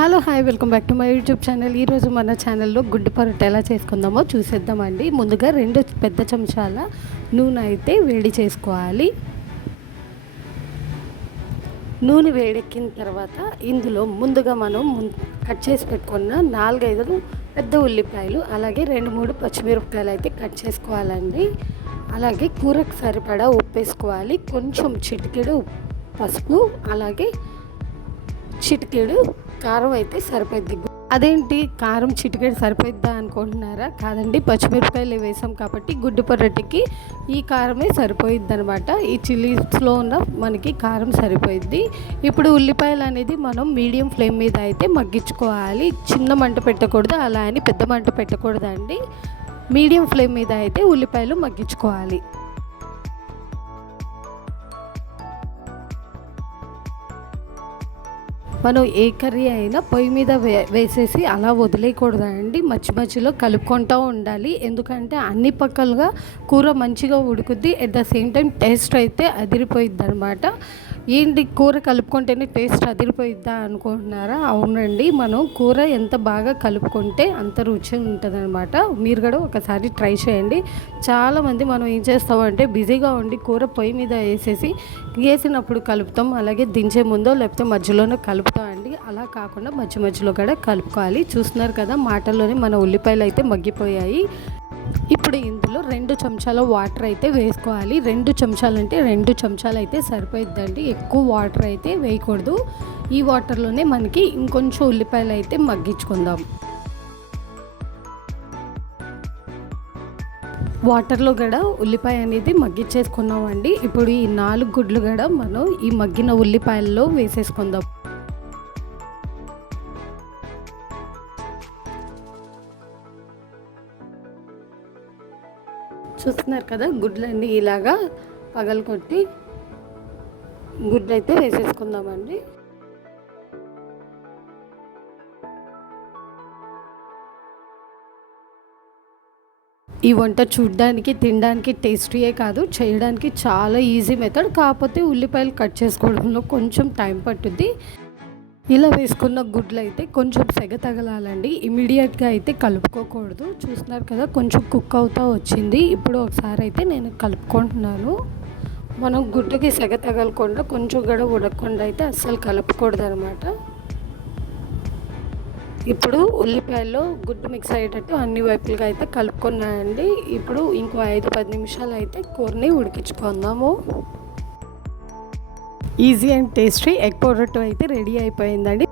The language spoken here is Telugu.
Hello hi welcome back to my YouTube channel. ఈరోజు మన ఛానల్లో గుడ్డు పరోటా ఎలా చేసుకుందామో చూసేద్దామండి. ముందుగా 2 పెద్ద చెంచాల నూనె అయితే వేడి చేసుకోవాలి. నూనె వేడెక్కిన తర్వాత ఇందులో ముందుగా మనం కట్ చేసి పెట్టుకున్న 4-5 పెద్ద ఉల్లిపాయలు, అలాగే 2-3 పచ్చిమిరపకాయలు అయితే కట్ చేసుకోవాలండి. అలాగే కూరకు సరిపడా ఉప్పు వేసుకోవాలి, కొంచెం చిటికెడు పసుపు, అలాగే చిటికెడు కారం అయితే సరిపోద్ది. అదేంటి కారం చిటికెడు సరిపోద్దా అనుకుంటున్నారా? కాదండి, పచ్చిమిరపకాయలు వేసాం కాబట్టి గుడ్డు పరోటాకి ఈ కారమే సరిపోయిద్ది అనమాట. ఈ చిల్లీస్లో ఉన్న మనకి కారం సరిపోయిద్ది. ఇప్పుడు ఉల్లిపాయలు అనేది మనం మీడియం ఫ్లేమ్ మీద అయితే మగ్గించుకోవాలి. చిన్న మంట పెట్టకూడదు, అలా అని పెద్ద మంట పెట్టకూడదండి. మీడియం ఫ్లేమ్ మీద అయితే ఉల్లిపాయలు మగ్గించుకోవాలి. మనం ఏ కర్రీ అయినా పొయ్యి మీద వేసేసి అలా వదిలేయకూడదండి. మధ్యలో కలుపుకుంటూ ఉండాలి. ఎందుకంటే అన్ని పక్కలుగా కూర మంచిగా ఉడుకుద్ది. At the same time taste అయితే అదిరిపోయిద్ది అనమాట. ఏంటి కూర కలుపుకుంటేనే టేస్ట్ అదిరిపోయిద్దా అనుకుంటున్నారా? అవునండి, మనం కూర ఎంత బాగా కలుపుకుంటే అంత రుచి ఉంటుంది అనమాట. మీరు కూడా ఒకసారి ట్రై చేయండి. చాలామంది మనం ఏం చేస్తామంటే బిజీగా ఉండి కూర పొయ్యి మీద వేసినప్పుడు కలుపుతాం, అలాగే దించే ముందో లేకపోతే మధ్యలోనే కలుపుతామండి. అలా కాకుండా మధ్యలో కూడా కలుపుకోవాలి. చూస్తున్నారు కదా, మాటల్లోనే మన ఉల్లిపాయలు అయితే మగ్గిపోయాయి. ఇప్పుడు ఇందులో 2 చెంచాల వాటర్ అయితే వేసుకోవాలి. 2 చెంచాలు అంటే 2 చెంచాలు అయితే సరిపోయిద్దండి. ఎక్కువ వాటర్ అయితే వేయకూడదు. ఈ వాటర్లోనే మనకి ఇంకొంచెం ఉల్లిపాయలు అయితే మగ్గించుకుందాం. వాటర్లో కూడా ఉల్లిపాయ అనేది మగ్గించేసుకున్నామండి. ఇప్పుడు ఈ 4 గుడ్లు కూడా మనం ఈ మగ్గిన ఉల్లిపాయల్లో వేసేసుకుందాం. చూస్తున్నారు కదా, గుడ్లన్నీ ఇలాగా పగలగొట్టి గుడ్లు అయితే వేసేసుకుందామండి. ఈ వంట చూడడానికి తినడానికి టేస్టీయే కాదు, చేయడానికి చాలా ఈజీ మెథడ్. కాకపోతే ఉల్లిపాయలు కట్ చేసుకోవడంలో కొంచెం టైం పట్టుద్ది. ఇలా వేసుకున్న గుడ్లు అయితే కొంచెం సెగ తగలాలండి. ఇమీడియట్గా అయితే కలుపుకోకూడదు. చూస్తున్నారు కదా, కొంచెం కుక్ అవుతూ వచ్చింది. ఇప్పుడు ఒకసారి అయితే నేను కలుపుకుంటున్నాను. మనం గుడ్డుకి సెగ తగలకుండా కొంచెం కూడా ఉడకకుండా అయితే అస్సలు కలుపుకూడదు అనమాట. ఇప్పుడు ఉల్లిపాయల్లో గుడ్డు మిక్స్ అయ్యేటట్టు అన్ని వైపులుగా అయితే కలుపుకున్నానండి. ఇప్పుడు ఇంకో 5-10 నిమిషాలు అయితే కూరని ఉడికించుకుందాము. Easy and tasty egg potato అయితే రెడీ అయిపోయిందండి.